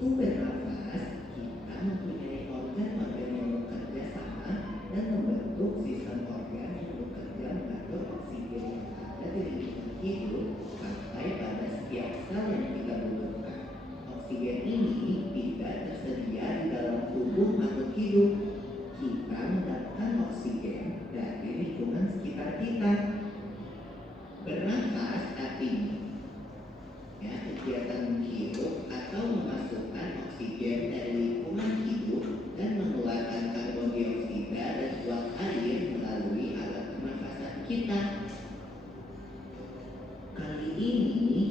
Waktu bernafas, kita mempunyai organ-organ yang bekerja sama dan membentuk sistem organ yang bekerja mengatur oksigen yang ada di lingkungan hidup sampai pada setiap sel yang kita butuhkan. Oksigen ini tidak tersedia di dalam tubuh makhluk hidup. Kita mendapatkan oksigen dari lingkungan sekitar kita. Bernafas artinya kegiatan menghirup atau memasukkan oksigen dari lingkungan hidup dan mengeluarkan karbon dioksida dan uap air melalui alat pernafasan kita. Kali ini,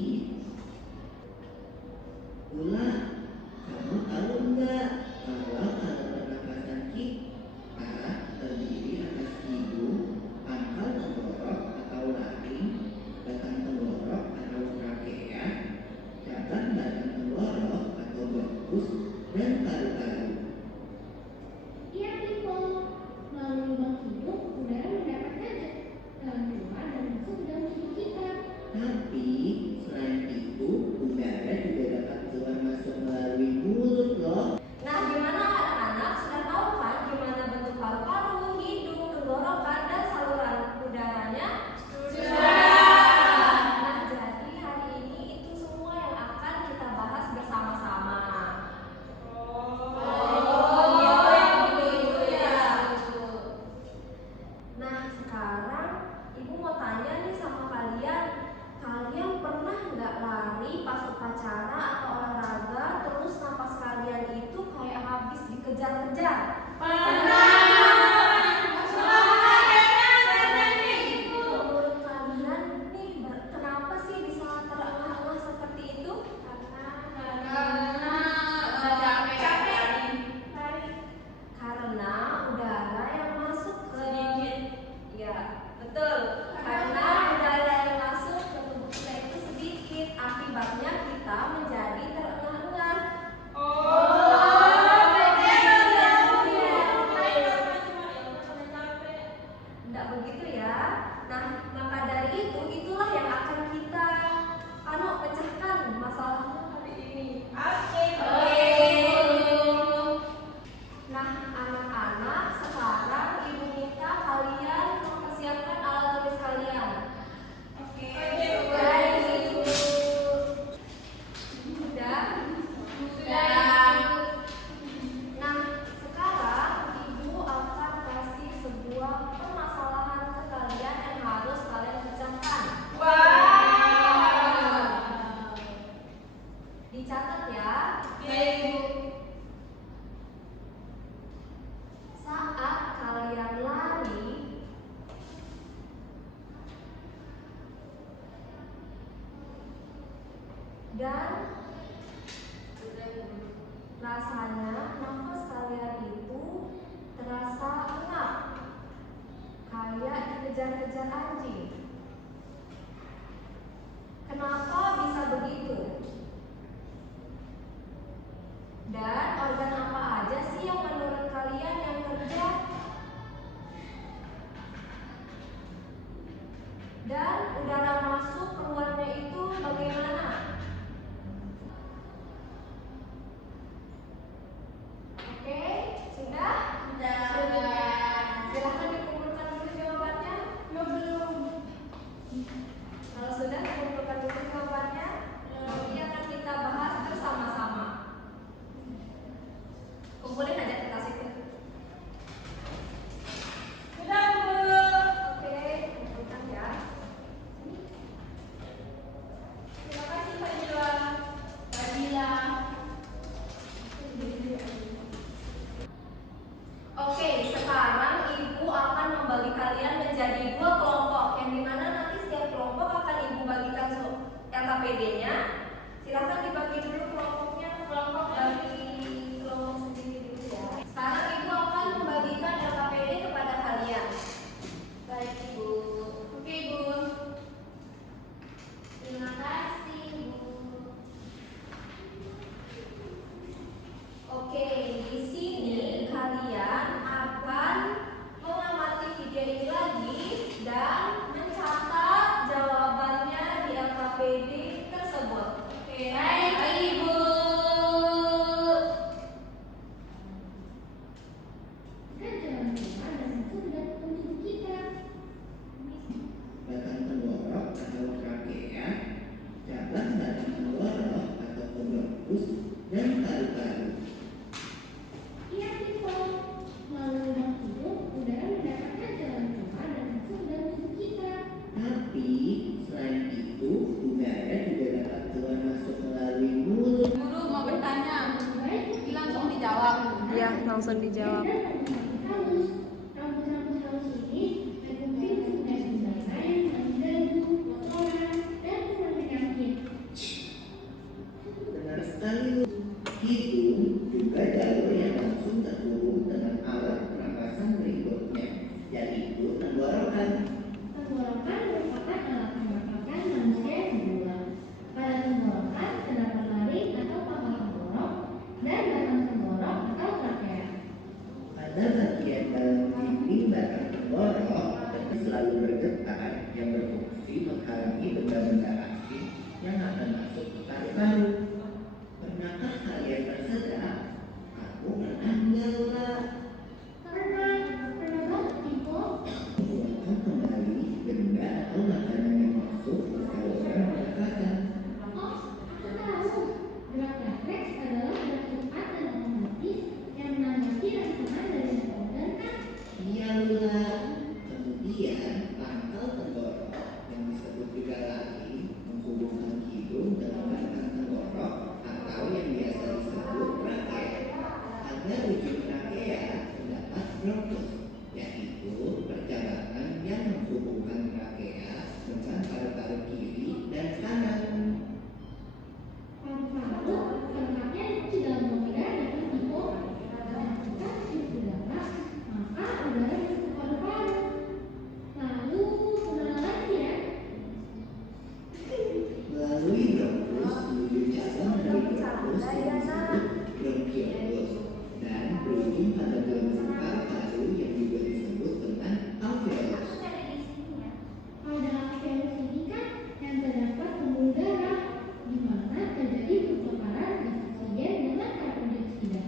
Ula, kamu tahu enggak kalau alat pernafasan kita terdiri atas hidung, pangkal tenggorok atau laring, batang tenggorok atau trakea, cabang batang tenggorok atau gambus, dan paru-paru. Iya, Bimo. Melalui lubang hidung, udara mendapatkan dalam keluar dan masuk ke dalam tubuh kita. Tapi selain itu, udara juga dapat keluar masuk melalui mulut loh. Nah, gimana anak-anak sudah tahu kan gimana bentuk paru-paru, hidung, tenggorokan, dan saluran udaranya? Nah, jadi hari ini itu semua yang akan kita bahas bersama-sama. Gitu ya. Nah, sekarang Ibu mau tanya nih sama kalian. Kalian pernah nggak lari pas upacara atau olahraga terus napas kalian itu kayak habis dikejar-kejar? Menurut kalian nih, kenapa sih bisa terengah-engah seperti itu? Karena udara yang masuk ke ya, betul. Karena udara yang masuk ke tubuh kita itu sedikit, akibatnya kita menjadi terengah-engah. Tidak begitu ya. Nah, maka dari itulah yang akan kita pecahkan masalahnya hari ini. Nah, anak-anak, sekarang Ibu minta kalian mempersiapkan alat tulis kalian. Baik, Ibu. Sudah? Nah, sekarang Ibu akan kasih sebuah permasalahan ke kalian yang harus kalian pecahkan. Dicatat ya. Saat kalian lari, dan rasanya nafas kalian itu terasa engap, kayak dikejar-kejar anjing. Kenapa bisa begitu? Dan organ apa aja sih yang menurut kalian yang kerja? Dan udara masuk keluarnya itu bagaimana? Oke, sudah? Silahkan dikumpulkan dulu jawabannya. Belum. Ya, langsung dijawab. Dan rambut halus. Rambut-rambut halus ini berfungsi sebagai pembela yang menggelembung kotoran dan kuman penyakit. Benar sekali. Hidung juga jalur yang langsung terhubung dengan alat pernapasan berikutnya, yaitu tenggorokan. Tenggorokan merupakan alat pernapasan manusia yang kedua. Pada tenggorokan terdapat laring atau pangkal tenggorok dan batang tenggorok atau trakea. Pada bagian dalam dinding batang tenggorok selalu bergetar yang berfungsi menghalangi benda-benda asing yang akan masuk ke paru-paru. Pernahkah kalian tersedak? Aku pernah enggak. Pernah banget Ibu. Buangkan kembali benda atau makanan yang masuk ke saluran pernafasan. Oh, aku tahu. Gerak refleks adalah gerak cepat dan otomatis yang menanggapi rangsangan dari organ kan? Iya Lula. Kemudian pangkal tenggorok yang disebut juga lagi menghubungkan hidung dengan batang tenggorok atau yang biasa disebut trakea. Pada ujung trakea terdapat bronkus, yaitu perjalanan yang menghubungkan trakea dengan paru-paru kiri dan kanan. Paru-paru tempatnya di dalam udara dapat Ibu. Dengan cepat hidup udara, maka udara masuk ke paru-paru. Lalu kemana lagi ya? Melalui bronkus menuju cabang dari bronkus yang disebut bronkiolus dan berujung pada gelembung paru-paru yang juga disebut dengan alveolus. Pada alveolus ini kan yang terdapat pembuluh darah, di mana terjadi pertukaran gas oksigen dengan karbon dioksida.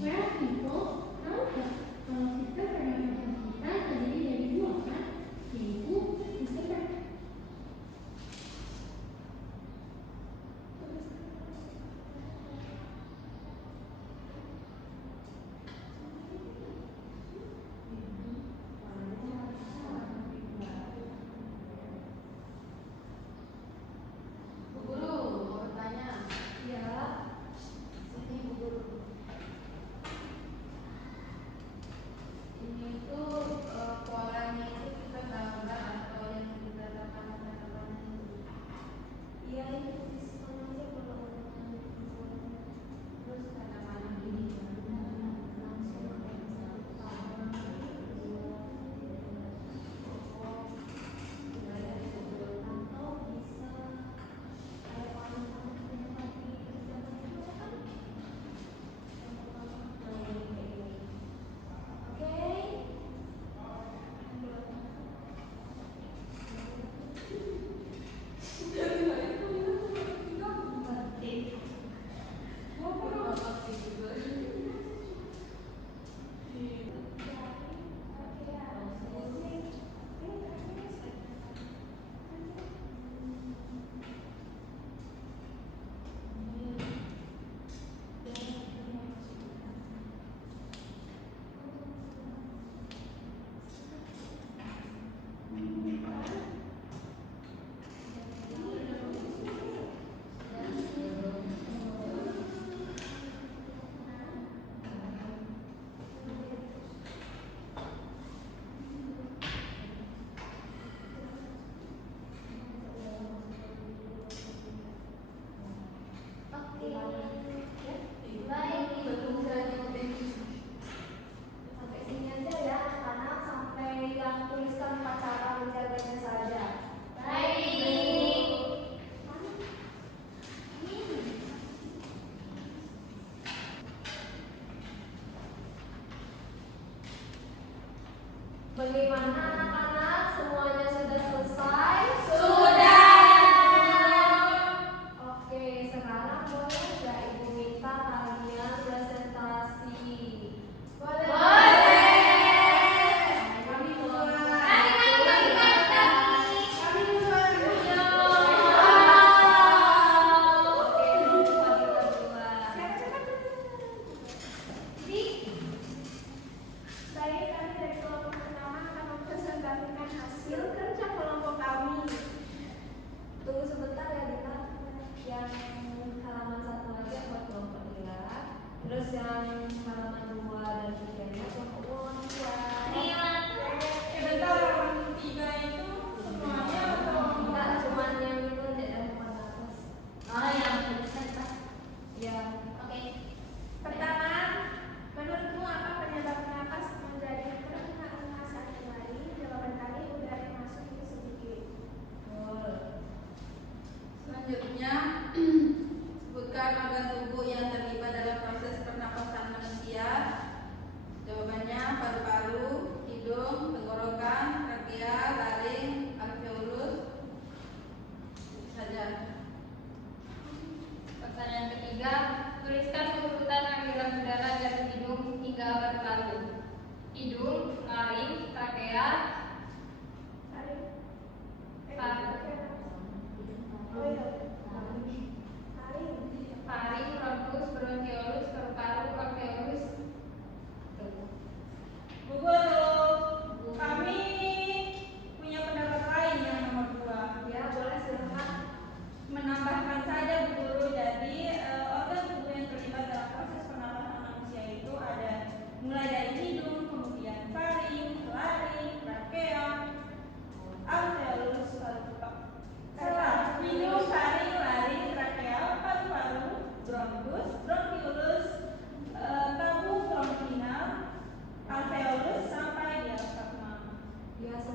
Well, people, tahu nggak kalau sistem pernafasan kita terdiri dari dua kan, yaitu sistem Bu Guru, mau bertanya? Ya. Sini Bu Guru. Ini tuh polanya itu kita tambah atau yang kita tambahkan itu? Iya itu sama aja kalau terus kadang-kadang gini langsung Bagaimana anak-anak? Semuanya sudah selesai? Sudah. Oke, sekarang boleh nggak Ibu minta kalian presentasi? Boleh. Kami buat.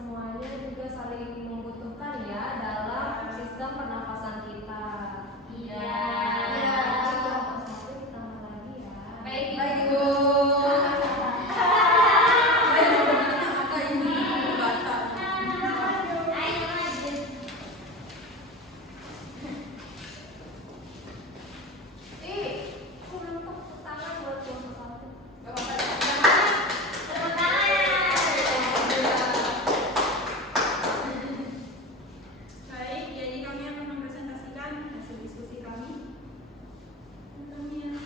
semuanya juga saling membutuhkan ya dalam sistem pernafasan kita. Iya. Ditambah lagi ya. Baik, Ibu. Ayo lanjut. Aku belum tepuk tangan buat yang satu. Tepuk tangan. Baik, jadi kami akan mempresentasikan hasil diskusi kami. Contohnya,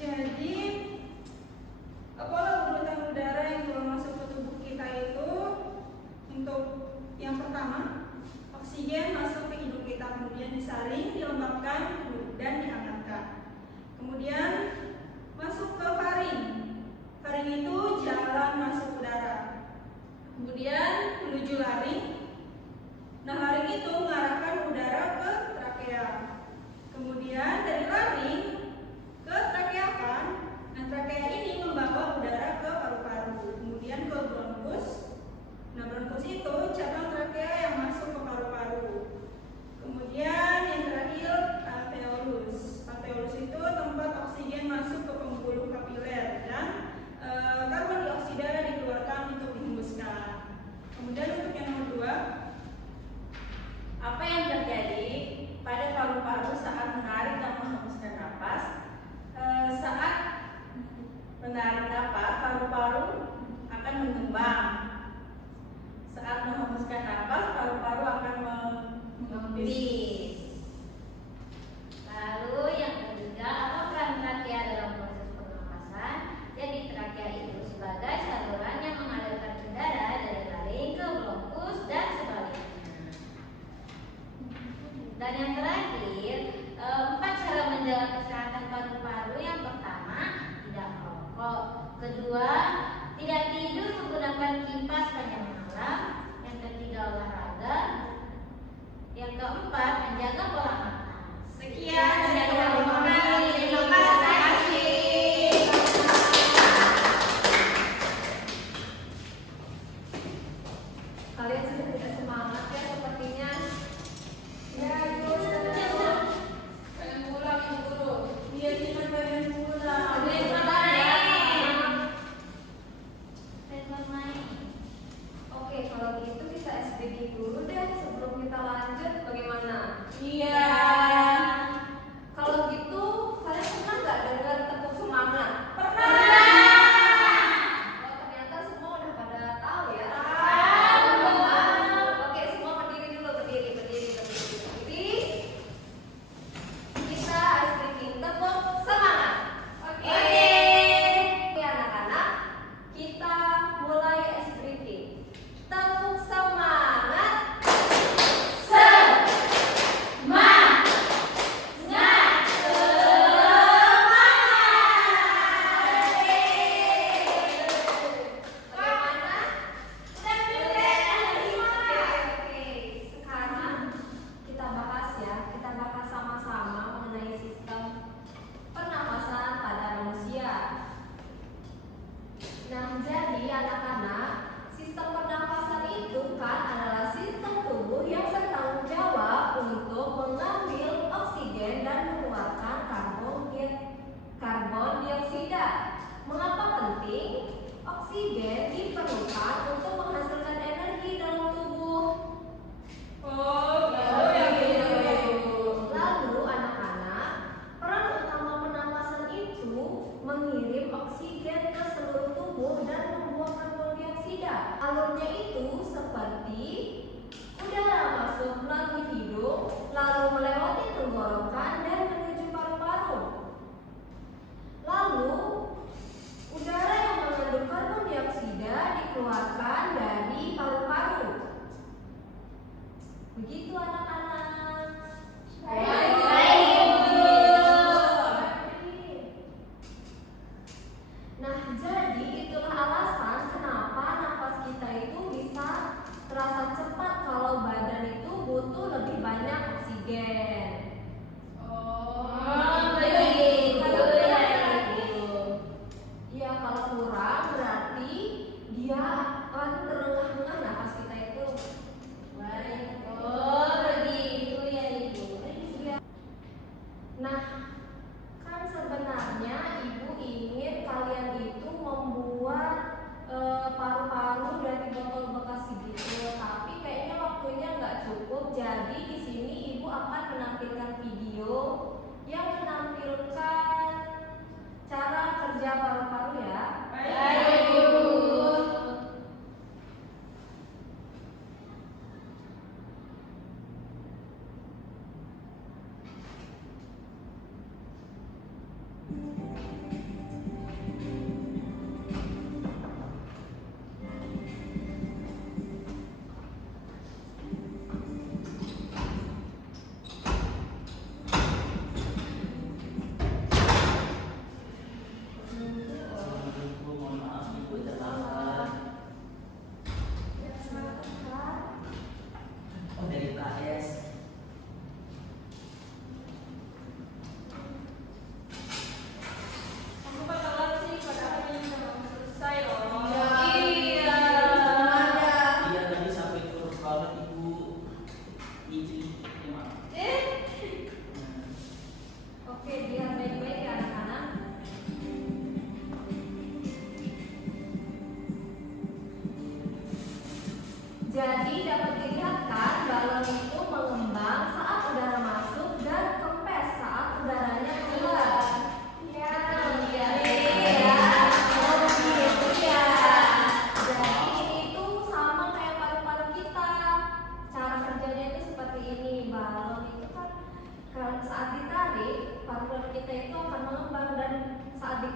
jadi pola pembentukan udara yang keluar masuk ke tubuh kita itu untuk yang pertama oksigen masuk ke hidung kita, kemudian disaring, dilembabkan dan dihangatkan. Kemudian masuk ke faring. Faring itu jalan masuk udara. Kemudian menuju laring. Nah, laring itu mengarahkan udara ke trakea. Kemudian dari laring ke trakea kan. Nah, trakea ini membawa udara ke paru-paru. Kemudian ke bronkus. Nah, bronkus itu cabang trakea yang masuk ke paru-paru. Kemudian yang terakhir alveolus. Alveolus itu tempat oksigen masuk ke pembuluh kapiler dan karbon dioksida dikeluarkan untuk dihembuskan. Kemudian untuk yang nomor 2, apa yang terjadi pada paru-paru saat menarik dan menghembuskan napas? Saat menarik napas, paru-paru akan mengembang. Saat menghembuskan napas, paru-paru akan mengempis. Lalu yang ketiga, apa peran trakea dalam proses pernapasan? Jadi trakea itu sebagai saluran yang mengalirkan udara dari laring ke bronkus dan sebaliknya. Dan yang terakhir, 4 cara menjaga kesehatan paru-paru. Yang pertama, tidak merokok. Kedua, tidak tidur menggunakan kipas sepanjang malam. Yang ketiga, olahraga. Yang keempat, menjaga pola makan. sekian dari kami. Terima kasih. Kalian sudah tidak semangat ya sepertinya. Ya, Ibu. Pengen pulang, Ibu Guru. Iya, kita pengen pulang. Oke, kalau gitu kita SBG dulu deh sebelum kita lanjut. Bagaimana? Iya. Kalau gitu kalian pernah nggak dengar tepuk semangat? Pernah. Oh, ternyata semua udah pada tahu ya. Tahu. Oke, semua berdiri dulu, berdiri. Kita SBG tepuk semangat. Oke. Oke, anak-anak, kita mulai SBG. Tepuk semangat. Semangat.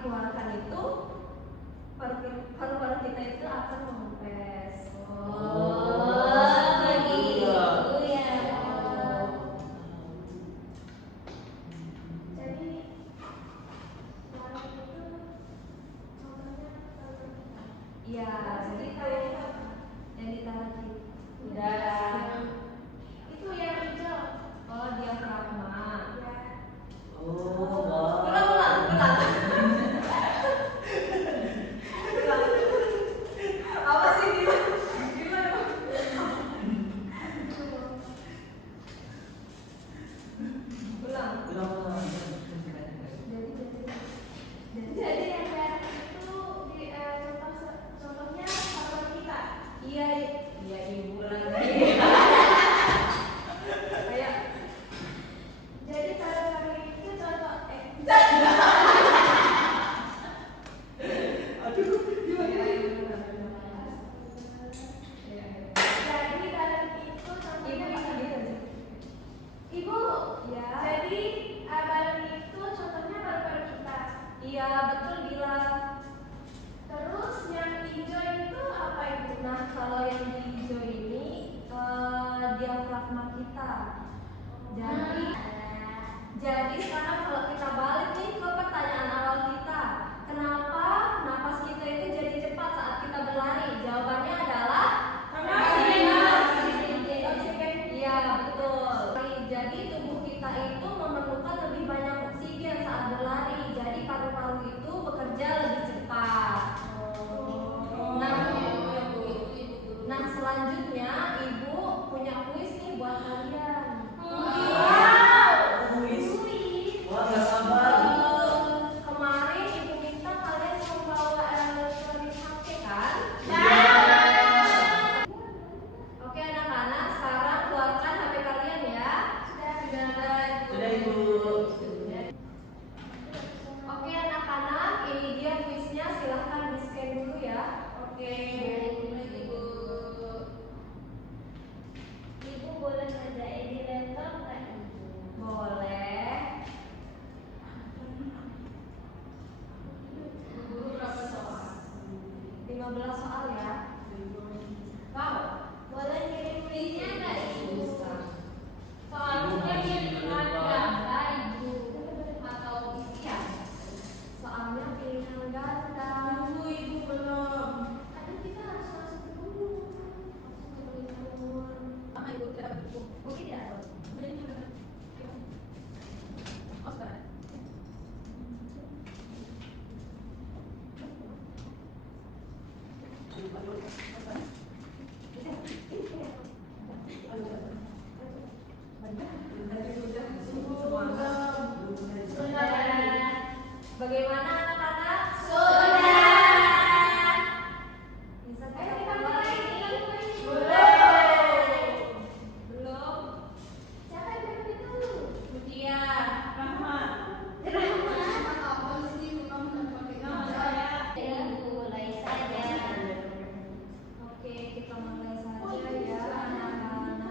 keluarkan itu paru-paru kita itu akan mengempes. begitu ya. Jadi suara itu contohnya paru-paru kita. Iya, jadi kalau yang ditarik Udah. itu yang hijau. Oh, diafragma. Oh, Ulang. Apa sih dia? Gimana? Ulang. Jadi yang kayak itu di contohnya paru kita. Iya ibu lagi. Kayak jadi paru-paru itu contoh Jadi dalam itu Ibu, ya. Jadi dalam itu contohnya paru-paru kita. Iya betul Bila. Terus yang hijau itu apa itu? Nah kalau yang di hijau ini diafragma kita. Jadi sekarang kalau kita balik nih ke pertanyaan awal kita, kenapa napas kita itu jadi cepat saat kita berlari? Jawabannya adalah oksigen. Iya betul. Jadi tubuh kita itu memerlukan lebih banyak oksigen saat berlari. Jadi paru-paru itu bekerja lebih cepat. Nah selanjutnya ibu punya kuis nih buat kalian. Wah, nggak sabar. Kemarin ibu minta kalian membawa elektronik HP kan? Oke anak-anak, sekarang keluarkan HP kalian ya. Sudah Ibu. Oke anak-anak, ini dia kuisnya, silahkan di scan dulu ya. Oke. Ibu boleh ngerjain di laptop nggak Ibu? Boleh. Guru berapa soal? 15 soal ya. Wow. Boleh kirim linknya nggak Ibu? Soalnya pilihan ganda Ibu atau isian? Soalnya pilihan ganda. Ibu belum. Kan kita harus masuk dulu. Ibu tidak buku. Mungkin tidak tahu. Oh, sekarang. Bagaimana anak-anak? Sudah. Bisa Ayo kita kita mulai? mulai. Belum. Siapa yang bilang itu? Mutia. Rahmat. Ya, Ibu mulai saja. Oke, kita mulai saja ya anak-anak.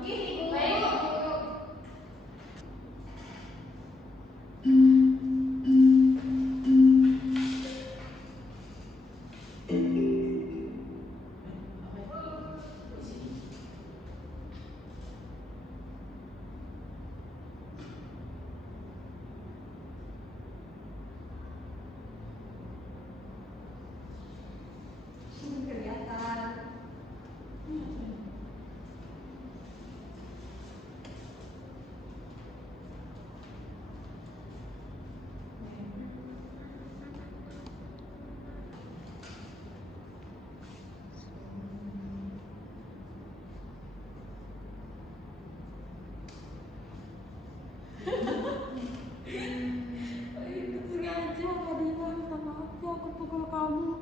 Gini, Ibu. Kelihatan. Sengaja tadi minta maaf ya aku pukul kamu.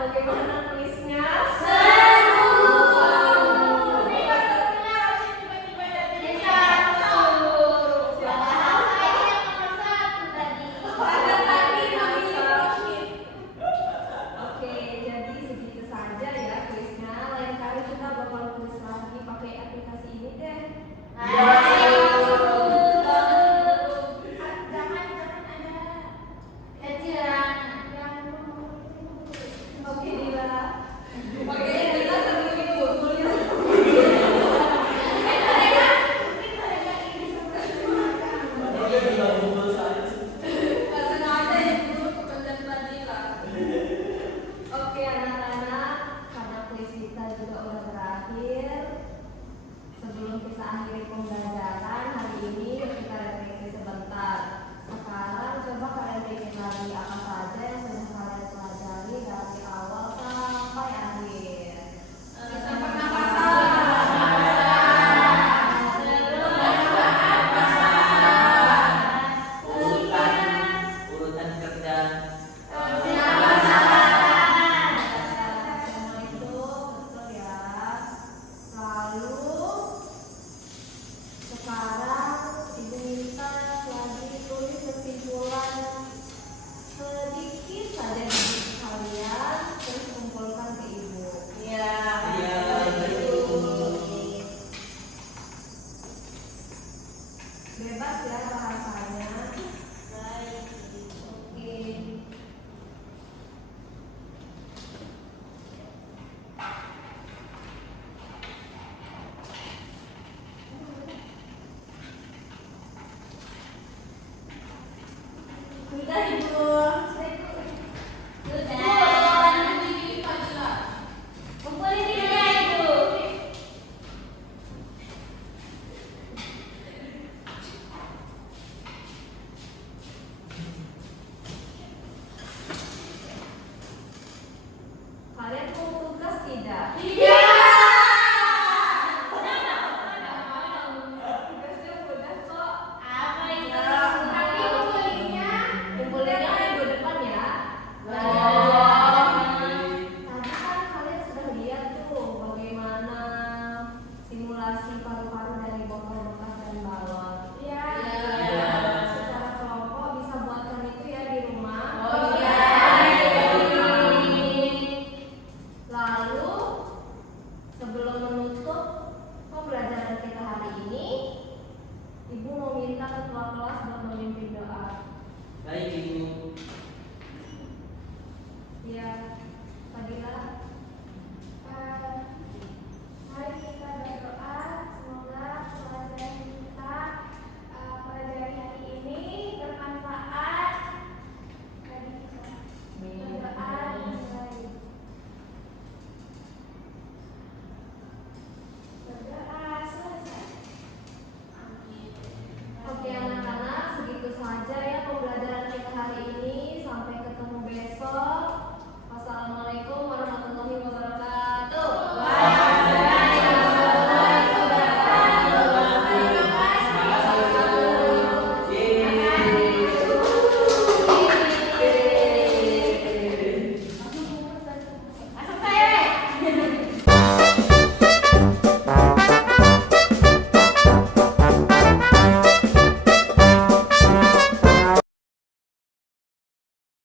bagaimana kuisnya? Oke, jadi segitu saja ya kuisnya. Lain kali kita bakal kuis lagi pakai aplikasi ini deh. Oke, Dila. Oke, kita sambil kuliah. Langsung aja ibu ke penjelasan Dila. Oke anak-anak, karena kuis kita juga udah berakhir. Sebelum kita akhiri pembelajaran hari ini, kita refleksi sebentar. Sekarang coba kalian pikir lagi apa saja yang sudah kalian pelajari dari awal sampai akhir. Sampai napasan. Urutan kerja. Semua itu betul ya. Lalu sekarang ibu minta lagi tulis kesimpulan sedikit saja dari kalian, terus kumpulkan ke ibu. Iya. Iya, Bebas ya bahasanya. Oke. Sudah ibu. Kumpulin dia ibu. Kalian mau tugas tidak? Iya.